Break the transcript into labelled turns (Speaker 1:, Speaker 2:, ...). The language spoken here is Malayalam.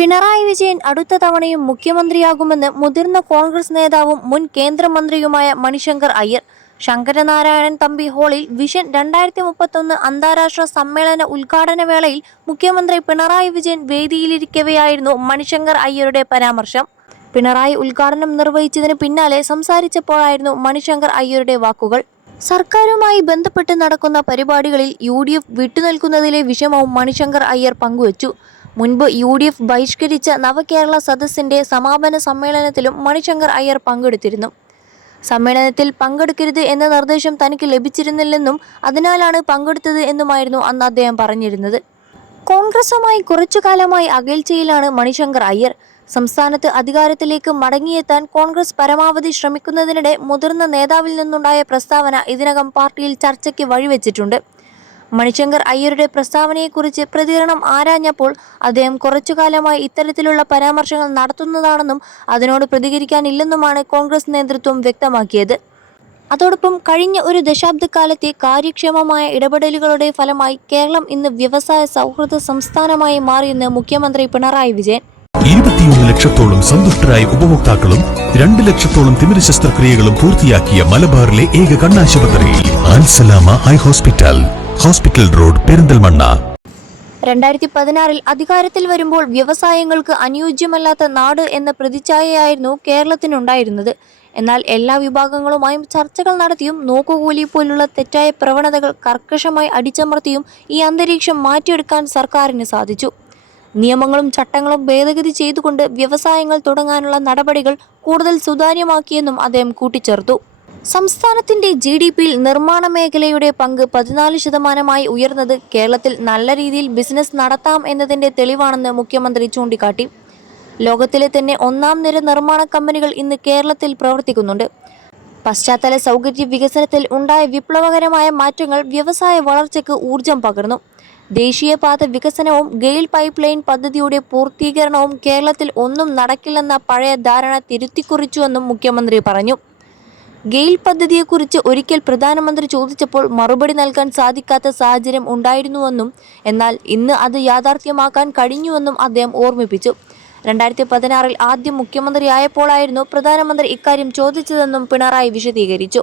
Speaker 1: പിണറായി വിജയൻ അടുത്ത തവണയും മുഖ്യമന്ത്രിയാകുമെന്ന് മുതിർന്ന കോൺഗ്രസ് നേതാവും മുൻ കേന്ദ്രമന്ത്രിയുമായ മണിശങ്കർ അയ്യർ. ശങ്കരനാരായണൻ തമ്പി ഹാളിൽ വിഷൻ രണ്ടായിരത്തി മുപ്പത്തൊന്ന് അന്താരാഷ്ട്ര സമ്മേളന ഉദ്ഘാടന വേളയിൽ മുഖ്യമന്ത്രി പിണറായി വിജയൻ വേദിയിലിരിക്കവെയായിരുന്നു മണിശങ്കർ അയ്യരുടെ പരാമർശം. പിണറായി ഉദ്ഘാടനം നിർവഹിച്ചതിന് പിന്നാലെ സംസാരിച്ചപ്പോഴായിരുന്നു മണിശങ്കർ അയ്യരുടെ വാക്കുകൾ. സർക്കാരുമായി ബന്ധപ്പെട്ട് നടക്കുന്ന പരിപാടികളിൽ യു ഡി എഫ് വിട്ടുനിൽക്കുന്നതിലെ വിഷമവും മണിശങ്കർ അയ്യർ പങ്കുവച്ചു. മുൻപ് യു ഡി എഫ് ബഹിഷ്കരിച്ച നവകേരള സദസ്സിന്റെ സമാപന സമ്മേളനത്തിലും മണിശങ്കർ അയ്യർ പങ്കെടുത്തിരുന്നു. സമ്മേളനത്തിൽ പങ്കെടുക്കരുത് എന്ന നിർദ്ദേശം തനിക്ക് ലഭിച്ചിരുന്നില്ലെന്നും അതിനാലാണ് പങ്കെടുത്തത് എന്നുമായിരുന്നു അന്ന് അദ്ദേഹം പറഞ്ഞിരുന്നത്. കോൺഗ്രസുമായി കുറച്ചു കാലമായി അകൽച്ചയിലാണ് മണിശങ്കർ അയ്യർ. സംസ്ഥാനത്ത് അധികാരത്തിലേക്ക് മടങ്ങിയെത്താൻ കോൺഗ്രസ് പരമാവധി ശ്രമിക്കുന്നതിനിടെ മുതിർന്ന നേതാവിൽ നിന്നുണ്ടായ പ്രസ്താവന ഇതിനകം പാർട്ടിയിൽ ചർച്ചയ്ക്ക് വഴിവെച്ചിട്ടുണ്ട്. മണിശങ്കർ അയ്യരുടെ പ്രസ്താവനയെക്കുറിച്ച് പ്രതികരണം ആരാഞ്ഞപ്പോൾ അദ്ദേഹം കുറച്ചുകാലമായി ഇത്തരത്തിലുള്ള പരാമർശങ്ങൾ നടത്തുന്നതാണെന്നും അതിനോട് പ്രതികരിക്കാനില്ലെന്നുമാണ് കോൺഗ്രസ് നേതൃത്വം വ്യക്തമാക്കിയത്. അതോടൊപ്പം കഴിഞ്ഞ ഒരു ദശാബ്ദക്കാലത്തെ കാര്യക്ഷമമായ ഇടപെടലുകളുടെ ഫലമായി കേരളം ഇന്ന് വ്യവസായ സൗഹൃദ സംസ്ഥാനമായി മാറിയെന്ന് മുഖ്യമന്ത്രി പിണറായി വിജയൻ.
Speaker 2: ഇരുപത്തിയൊന്ന് ലക്ഷത്തോളം സന്തുഷ്ടരായ ഉപഭോക്താക്കളും രണ്ട് ലക്ഷത്തോളം തിമിര ശസ്ത്രക്രിയകളും പൂർത്തിയാക്കിയ മലബാറിലെ ഏക കണ്ണാശുപത്രി Al Salama eye hospital. Hospital road Perinthalmanna.
Speaker 1: രണ്ടായിരത്തി പതിനാറിൽ അധികാരത്തിൽ വരുമ്പോൾ വ്യവസായങ്ങൾക്ക് അനുയോജ്യമല്ലാത്ത നാട് എന്ന പ്രതിച്ഛായയായിരുന്നു കേരളത്തിനുണ്ടായിരുന്നത്. എന്നാൽ എല്ലാ വിഭാഗങ്ങളുമായും ചർച്ചകൾ നടത്തിയും നോക്കുകൂലി പോലുള്ള തെറ്റായ പ്രവണതകൾ കർക്കശമായി അടിച്ചമർത്തിയും ഈ അന്തരീക്ഷം മാറ്റിയെടുക്കാൻ സർക്കാരിന് സാധിച്ചു. നിയമങ്ങളും ചട്ടങ്ങളും ഭേദഗതി ചെയ്തുകൊണ്ട് വ്യവസായങ്ങൾ തുടങ്ങാനുള്ള നടപടികൾ കൂടുതൽ സുതാര്യമാക്കിയെന്നും അദ്ദേഹം കൂട്ടിച്ചേർത്തു. സംസ്ഥാനത്തിന്റെ ജി ഡി പിയിൽ നിർമ്മാണ മേഖലയുടെ പങ്ക് പതിനാല് ശതമാനമായി ഉയർന്നത് കേരളത്തിൽ നല്ല രീതിയിൽ ബിസിനസ് നടത്താം എന്നതിന്റെ തെളിവാണെന്ന് മുഖ്യമന്ത്രി ചൂണ്ടിക്കാട്ടി. ലോകത്തിലെ തന്നെ ഒന്നാം നിര നിർമ്മാണ കമ്പനികൾ ഇന്ന് കേരളത്തിൽ പ്രവർത്തിക്കുന്നുണ്ട്. പശ്ചാത്തല സൗകര്യ വികസനത്തിൽ ഉണ്ടായ വിപ്ലവകരമായ മാറ്റങ്ങൾ വ്യവസായ വളർച്ചയ്ക്ക് ഊർജം പകർന്നു. ദേശീയപാത വികസനവും ഗെയിൽ പൈപ്പ് ലൈൻ പദ്ധതിയുടെ പൂർത്തീകരണവും കേരളത്തിൽ ഒന്നും നടക്കില്ലെന്ന പഴയ ധാരണ തിരുത്തിക്കുറിച്ചുവെന്നും മുഖ്യമന്ത്രി പറഞ്ഞു. ഗെയിൽ പദ്ധതിയെക്കുറിച്ച് ഒരിക്കൽ പ്രധാനമന്ത്രി ചോദിച്ചപ്പോൾ മറുപടി നൽകാൻ സാധിക്കാത്ത സാഹചര്യം ഉണ്ടായിരുന്നുവെന്നും എന്നാൽ ഇന്ന് അത് യാഥാർത്ഥ്യമാക്കാൻ കഴിഞ്ഞുവെന്നും അദ്ദേഹം ഓർമ്മിപ്പിച്ചു. രണ്ടായിരത്തി പതിനാറിൽ ആദ്യം മുഖ്യമന്ത്രിയായപ്പോഴായിരുന്നു പ്രധാനമന്ത്രി ഇക്കാര്യം ചോദിച്ചതെന്നും പിണറായി വിശദീകരിച്ചു.